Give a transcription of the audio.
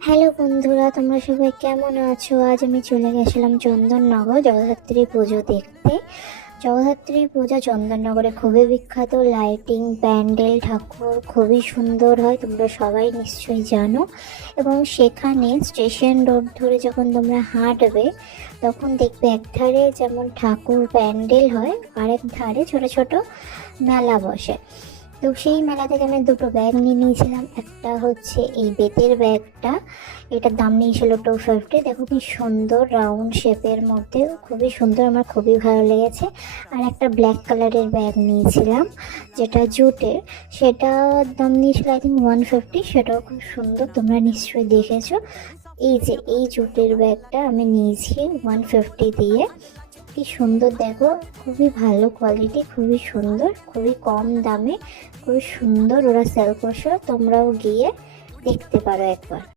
Hello বন্ধুরা, তোমরা সবাই কেমন আছো? আজ আমি চলে গেছিলাম চন্দননগর জগদ্ধাত্রী পুজো দেখতে। জগদ্ধাত্রী পূজা চন্দননগরে খুবই বিখ্যাত। লাইটিং, প্যান্ডেল, ঠাকুর খুবই সুন্দর হয়, তোমরা সবাই নিশ্চয়ই জানো। এবং সেখানে স্টেশন রোড ধরে যখন তোমরা হাঁটবে তখন দেখবে একধারে যেমন ঠাকুর প্যান্ডেল হয়, আরেক ধারে ছোট ছোট মেলা বসে। তো সেই মেলা থেকে আমি দুটো ব্যাগ নিয়ে নিয়েছিলাম। একটা হচ্ছে এই বেতের ব্যাগটা, এটার দাম নিয়েছিল 250। দেখো কি সুন্দর রাউন্ড শেপের মধ্যে, খুবই সুন্দর, আমার খুবই ভালো লেগেছে। আর একটা ব্ল্যাক কালারের ব্যাগ নিয়েছিলাম যেটা জুটের, সেটা দাম নিয়েছিল আই থিঙ্ক 150। সেটাও খুব সুন্দর, তোমরা নিশ্চয়ই দেখেছো। এই যে এই জুটের ব্যাগটা আমি নিয়েছি 150 দিয়ে। কি সুন্দর দেখো, খুবই ভালো কোয়ালিটি, খুবই সুন্দর, খুবই কম দামে, খুবই সুন্দর ওরা সেল করছে। তোমরাও গিয়ে দেখতে পারো একবার।